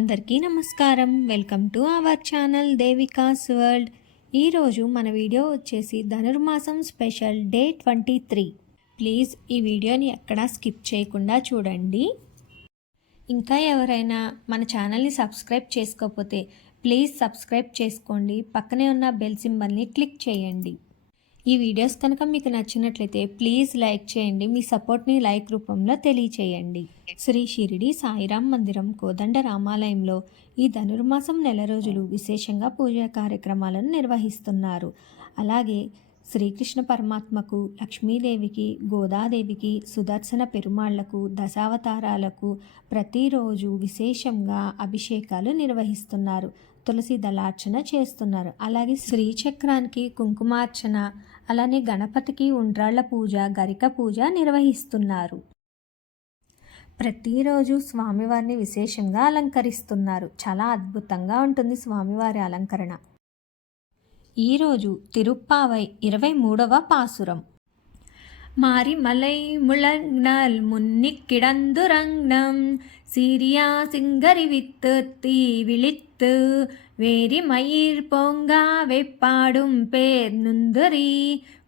అందరికీ నమస్కారం. Welcome to our channel Devika's world. ఈరోజు మన వీడియో వచ్చేసి Dhanurmasam special day twenty three. Please ఈ వీడియోని ఎక్కడా స్కిప్ చేయకుండా చూడండి. ఇంకా ఎవరైనా మన ఛానల్ని సబ్స్క్రైబ్ చేసుకోకపోతే ప్లీజ్ సబ్స్క్రైబ్ చేసుకోండి. పక్కనే ఉన్న బెల్ సింబల్ని క్లిక్ చేయండి. ఈ వీడియోస్ కనుక మీకు నచ్చినట్లయితే ప్లీజ్ లైక్ చేయండి. మీ సపోర్ట్ని లైక్ రూపంలో తెలియచేయండి. శ్రీ షిరిడి సాయిరాం మందిరం కోదండ రామాలయంలో ఈ ధనుర్మాసం నెల రోజులు విశేషంగా పూజా కార్యక్రమాలను నిర్వహిస్తున్నారు. అలాగే శ్రీకృష్ణ పరమాత్మకు లక్ష్మీదేవికి గోదాదేవికి సుదర్శన పెరుమాళ్ళకు దశావతారాలకు ప్రతిరోజు విశేషంగా అభిషేకాలు నిర్వహిస్తున్నారు. తులసి దళార్చన చేస్తున్నారు. అలాగే శ్రీచక్రానికి కుంకుమార్చన అలానే గణపతికి ఉండ్రాళ్ళ పూజ గరిక పూజ నిర్వహిస్తున్నారు. ప్రతిరోజు స్వామివారిని విశేషంగా అలంకరిస్తున్నారు. చాలా అద్భుతంగా ఉంటుంది స్వామివారి అలంకరణ. ఈరోజు తిరుప్పావై ఇరవై మూడవ పాసురం மாரிமலை முழங்னல் முன்னிக்கிடந்துரங்னம் சீரியா சிங்கரி வித்து தீ விழித்து வேரி மயிர் பொங்கா வெப்பாடும் பேர் நுந்தரி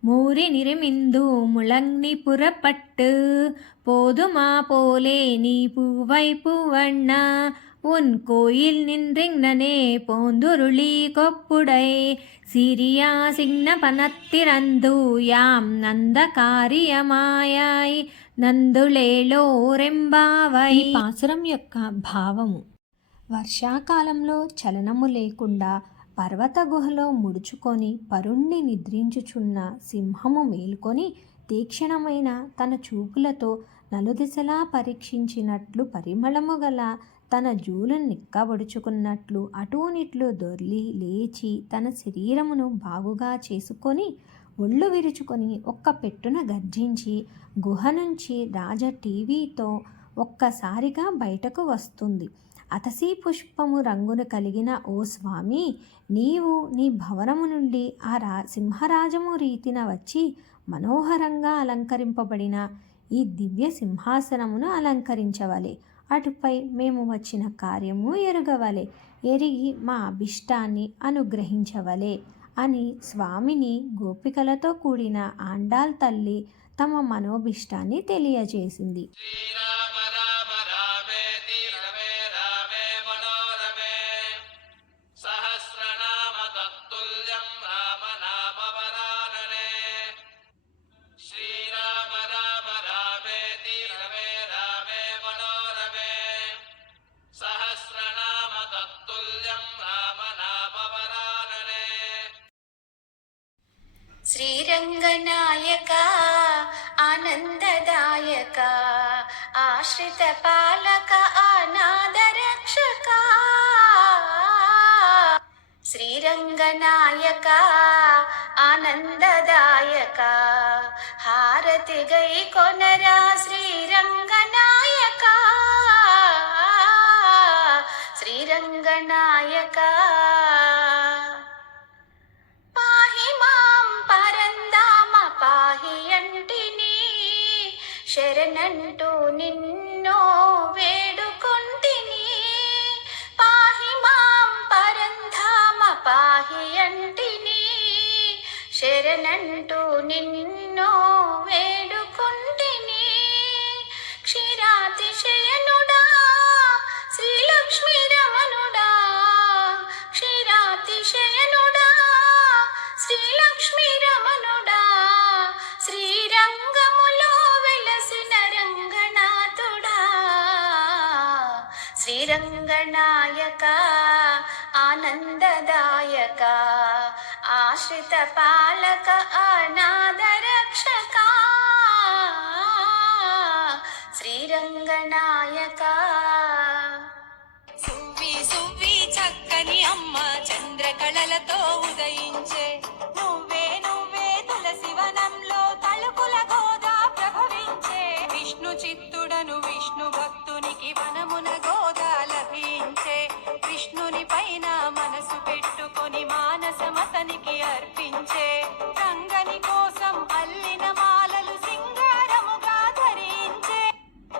மூரி நிறமிந்து முழங்கி புறப்பட்டு போதுமா போலே நீ பூவை பூவண்ணா உன் கோயில் நின்றிங்னனே போந்துருளி கொப்புடை సిరియా సిగ్న పనత్తిరందు యాం నందకార్యమాయాయ్ నందులేలో రెంబావై పాసురం యొక్క భావము వర్షాకాలంలో చలనము లేకుండా పర్వత గుహలో ముడుచుకొని పరుణ్ణి నిద్రించుచున్న సింహము మేల్కొని తీక్షణమైన తన చూపులతో నలుదిశలా పరీక్షించినట్లు పరిమళము గల తన జూలను నిక్కబడుచుకున్నట్లు అటూనిట్లు దొర్లి లేచి తన శరీరమును బాగుగా చేసుకొని ఒళ్ళు విరుచుకొని ఒక్క పెట్టున గర్జించి గుహ నుంచి రాజ టీవీతో ఒక్కసారిగా బయటకు వస్తుంది. అతసీ పుష్పము రంగును కలిగిన ఓ స్వామి నీవు నీ భవనము నుండి ఆ రా సింహరాజము రీతిన వచ్చి మనోహరంగా అలంకరింపబడిన ఈ దివ్య సింహాసనమును అలంకరించవలే. అటుపై మేము వచ్చిన కార్యము ఎరుగవలే. ఎరిగి మా అభిష్టాన్ని అనుగ్రహించవలే అని స్వామిని గోపికలతో కూడిన ఆండాల్ తల్లి తమ మనోభిష్టాన్ని తెలియజేసింది. శ్రీరంగనాయక ఆనందదాయక ఆశ్రిత పాలక అనాథరక్షక శ్రీరంగనాయక ఆనందదాయక హారతి గై కొనరా శరణంటూ నిన్నో వేడుకొంటిని. పాహి మాం పరంధామ పాహి అంటిని. శరణంటూ నిన్నో వేడుకొంటిని. క్షీరాతిశయనుడా శ్రీలక్ష్మీ రమణుడా క్షీరాతిశయనుడా శ్రీలక్ష్మి శ్రీరంగనాయక ఆనందదాయక ఆశ్రిత పాలక అనాథరక్షక శ్రీరంగనాయక. సువ్వి సువ్వి చక్కని అమ్మ చంద్రకళలతో ఉదయించే మానసమతనికి అర్పించే రంగని కోసం అల్లిన మాలలు సింగారముగా ధరించే.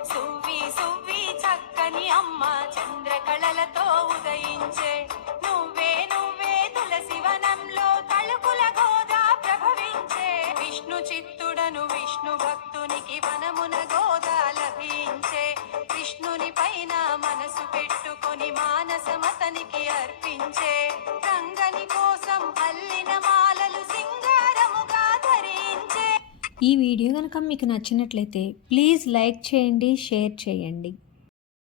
సువ్వి సువ్వి చక్కని అమ్మ చంద్రకళలతో ఉదయించే. నువ్వే నువ్వే తులసి వనంలో తళుకుల గోదా ప్రభవించే. విష్ణు చిత్తుడను విష్ణు భక్తునికి వనమున గోదా లభించే. విష్ణుని పైన మనసు పెట్టుకొని మానసమతనికి అర్పించే. రంగని కోసం ఈ వీడియో కనుక మీకు నచ్చినట్లయితే ప్లీజ్ లైక్ చేయండి షేర్ చేయండి.